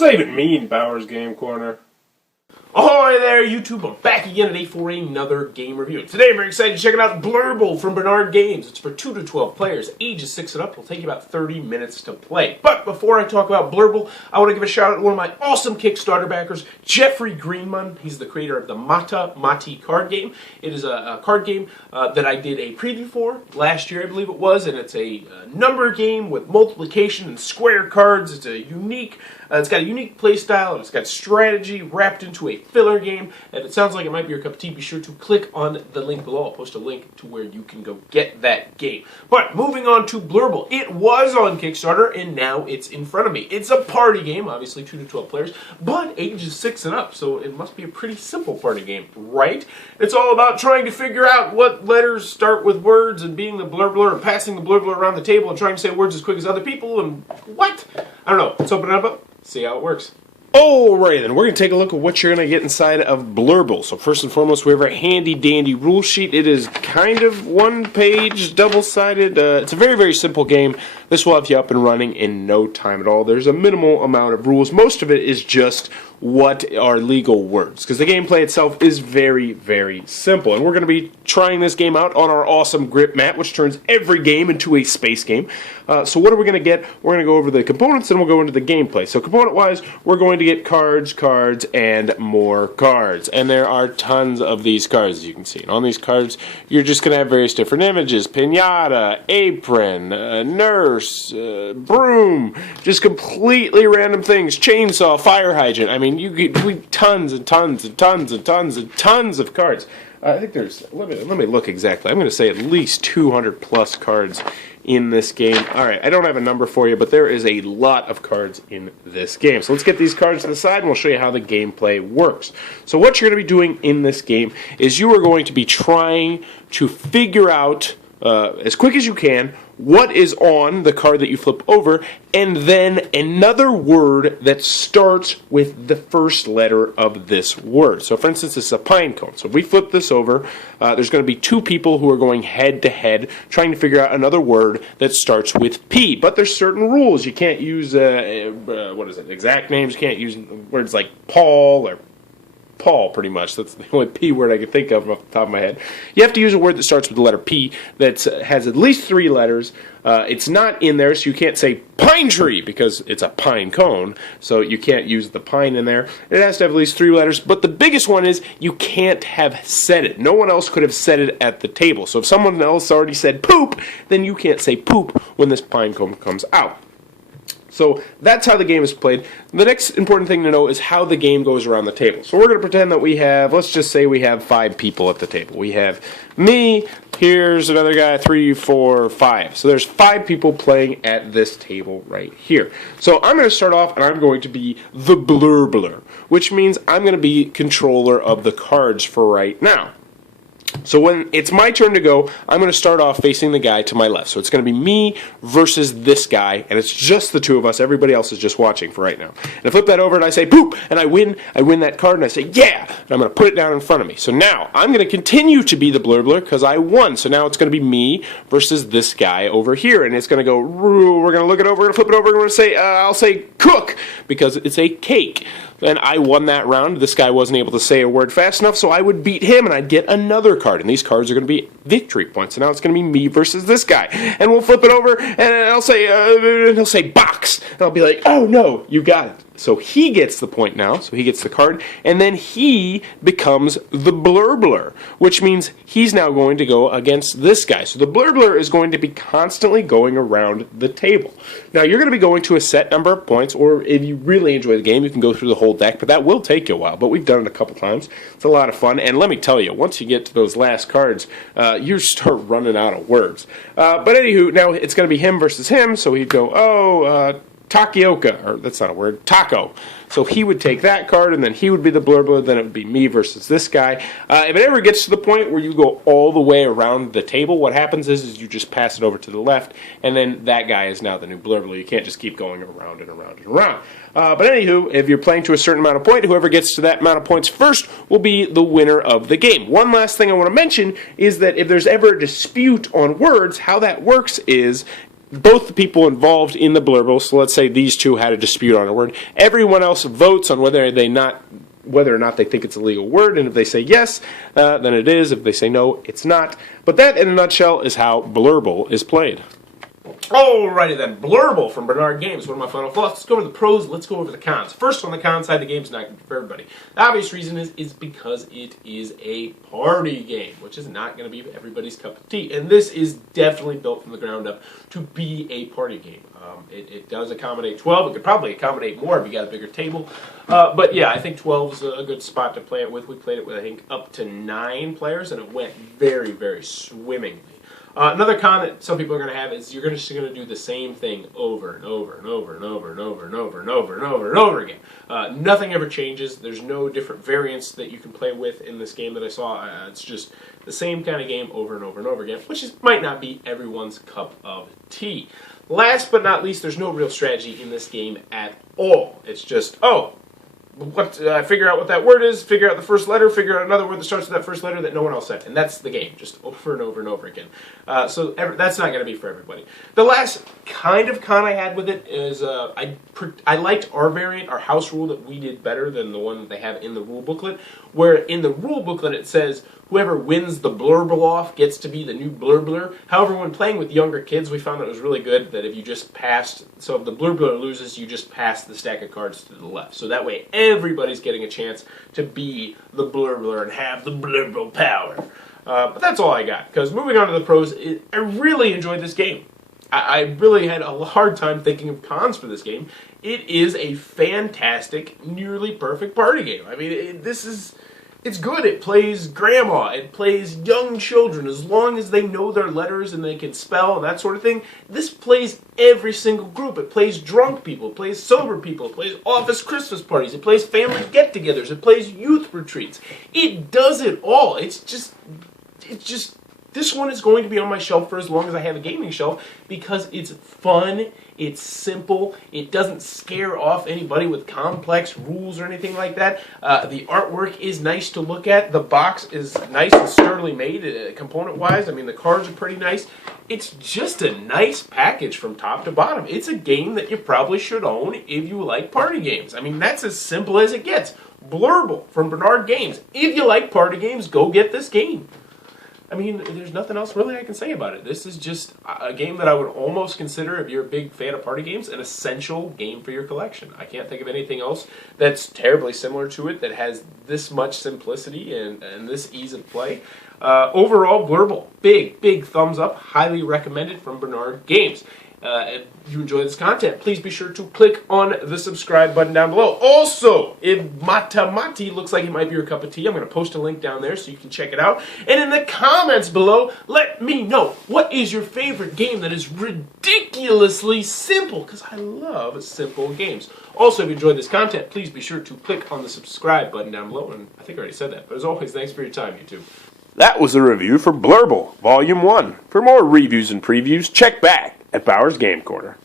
does that even mean, Bowers Game Corner? Ahoy there, YouTube! I'm back again today for another game review. Today I'm very excited to check out Blurble from Bernard Games. It's for 2 to 12 players, ages 6 and up. It'll take you about 30 minutes to play. But before I talk about Blurble, I want to give a shout out to one of my awesome Kickstarter backers, Jeffrey Greenman. He's the creator of the Mati card game. It is a card game that I did a preview for last year, I believe it was, and it's a number game with multiplication and square cards. It's a unique, it's got a unique play style, and it's got strategy wrapped into a filler game. If it sounds like it might be your cup of tea, be sure to click on the link below. I'll post a link to where you can go get that game. But moving on to Blurble. It was on Kickstarter, and now it's in front of me. It's a party game, obviously 2 to 12 players, but ages 6 and up, so it must be a pretty simple party game, right? It's all about trying to figure out what letters start with words and being the Blurbler and passing the Blurbler around the table and trying to say words as quick as other people and what? I don't know. Let's open it up. See how it works. Alright then, we're going to take a look at what you're going to get inside of Blurble. So first and foremost, we have our handy dandy rule sheet. It is kind of one-page, double-sided. It's a very, very simple game. This will have you up and running in no time at all. There's a minimal amount of rules. Most of it is just what are legal words, because the gameplay itself is very, very simple. And we're going to be trying this game out on our awesome grip mat, which turns every game into a space game. So what are we going to get? We're going to go over the components, and we'll go into the gameplay. So component-wise, we're going to get cards, and more cards. And there are tons of these cards, as you can see. And on these cards, you're just going to have various different images. Pinata, apron, nurse, broom, just completely random things. Chainsaw, fire hydrant. I mean, you get tons and tons and tons and tons and tons of cards. I think there's, let me look exactly. I'm going to say at least 200 plus cards in this game. Alright, I don't have a number for you, but there is a lot of cards in this game. So let's get these cards to the side and we'll show you how the gameplay works. So what you're going to be doing in this game is you are going to be trying to figure out, as quick as you can, what is on the card that you flip over, and then another word that starts with the first letter of this word. So for instance, this is a pine cone. So if we flip this over, there's going to be 2 people who are going head to head trying to figure out another word that starts with P. But there's certain rules. You can't use, exact names. You can't use words like Paul or Paul, pretty much. That's the only P word I can think of off the top of my head. You have to use a word that starts with the letter P that has at least 3 letters. It's not in there, so you can't say pine tree because it's a pine cone, so you can't use the pine in there. It has to have at least 3 letters, but the biggest one is you can't have said it. No one else could have said it at the table. So if someone else already said poop, then you can't say poop when this pine cone comes out. So that's how the game is played. The next important thing to know is how the game goes around the table. So we're going to pretend that we have, let's just say we have 5 people at the table. We have me, here's another guy, 3, 4, 5. So there's 5 people playing at this table right here. So I'm going to start off and I'm going to be the Blurbler, which means I'm going to be controller of the cards for right now. So when it's my turn to go, I'm going to start off facing the guy to my left. So it's going to be me versus this guy, and it's just the 2 of us. Everybody else is just watching for right now. And I flip that over and I say, poop, and I win that card, and I say, yeah, and I'm going to put it down in front of me. So now I'm going to continue to be the Blurbler because I won. So now it's going to be me versus this guy over here, and it's going to go, we're going to look it over, we're going to flip it over, we're going to say, I'll say cook because it's a cake. And I won that round. This guy wasn't able to say a word fast enough, so I would beat him, and I'd get another card. And these cards are going to be victory points. So now it's going to be me versus this guy. And we'll flip it over, and I'll say, and he'll say box. And I'll be like, oh no, you got it. So he gets the point now, so he gets the card, and then he becomes the Blurbler, which means he's now going to go against this guy. So the Blurbler is going to be constantly going around the table. Now you're going to be going to a set number of points, or if you really enjoy the game, you can go through the whole deck, but that will take you a while, but we've done it a couple times. It's a lot of fun, and let me tell you, once you get to those last cards, you start running out of words. But anywho, now it's going to be him versus him, so he'd go, Takioka, or that's not a word, taco. So he would take that card, and then he would be the Blurbler, then it would be me versus this guy. If it ever gets to the point where you go all the way around the table, what happens is you just pass it over to the left, and then that guy is now the new Blurbler. You can't just keep going around and around and around. But anywho, if you're playing to a certain amount of point, whoever gets to that amount of points first will be the winner of the game. One last thing I want to mention is that if there's ever a dispute on words, how that works is both the people involved in the Blurble, so let's say these two had a dispute on a word, everyone else votes on whether or not they think it's a legal word, and if they say yes, then it is. If they say no, it's not. But that, in a nutshell, is how Blurble is played. Alrighty then, Blurble from Bernard Games, one of my final thoughts. Let's go over the pros, let's go over the cons. First, on the con side, the game's not good for everybody. The obvious reason is because it is a party game, which is not going to be everybody's cup of tea. And this is definitely built from the ground up to be a party game. It does accommodate 12. It could probably accommodate more if you got a bigger table. But yeah, I think 12 is a good spot to play it with. We played it with, I think, up to 9 players, and it went very, very swimmingly. Another con that some people are going to have is you're just going to do the same thing over and over and over and over and over and over and over and over and over again. Nothing ever changes. There's no different variants that you can play with in this game that I saw. It's just the same kind of game over and over and over again, which might not be everyone's cup of tea. Last but not least, there's no real strategy in this game at all. It's just, figure out what that word is, figure out the first letter, figure out another word that starts with that first letter that no one else said. And that's the game, just over and over and over again. So that's not going to be for everybody. The last kind of con I had with it is I liked our variant, our house rule, that we did better than the one that they have in the rule booklet, where in the rule booklet it says whoever wins the Blurble off gets to be the new Blurbler. However, when playing with younger kids, we found that it was really good that if you just passed, so if the Blurbler loses, you just pass the stack of cards to the left. So that way everybody's getting a chance to be the Blurbler and have the Blurble power. But that's all I got, because moving on to the pros, I really enjoyed this game. I really had a hard time thinking of cons for this game. It is a fantastic, nearly perfect party game. I mean, it's good. It plays grandma. It plays young children. As long as they know their letters and they can spell and that sort of thing, this plays every single group. It plays drunk people. It plays sober people. It plays office Christmas parties. It plays family get-togethers. It plays youth retreats. It does it all. It's just, this one is going to be on my shelf for as long as I have a gaming shelf because it's fun, it's simple, it doesn't scare off anybody with complex rules or anything like that. The artwork is nice to look at. The box is nice and sturdily made component-wise. I mean, the cards are pretty nice. It's just a nice package from top to bottom. It's a game that you probably should own if you like party games. I mean, that's as simple as it gets. Blurble from Bernard Games. If you like party games, go get this game. I mean, there's nothing else really I can say about it. This is just a game that I would almost consider, if you're a big fan of party games, an essential game for your collection. I can't think of anything else that's terribly similar to it that has this much simplicity and this ease of play. Overall, Blurble, big thumbs up. Highly recommended from Bernard Games. If you enjoy this content, please be sure to click on the subscribe button down below. Also, if Mata looks like it might be your cup of tea, I'm going to post a link down there so you can check it out. And in the comments below, let me know what is your favorite game that is ridiculously simple, because I love simple games. Also, if you enjoyed this content, please be sure to click on the subscribe button down below. And I think I already said that, but as always, thanks for your time, YouTube. That was a review for Blurble, Volume 1. For more reviews and previews, check back at Bauer's Game Corner.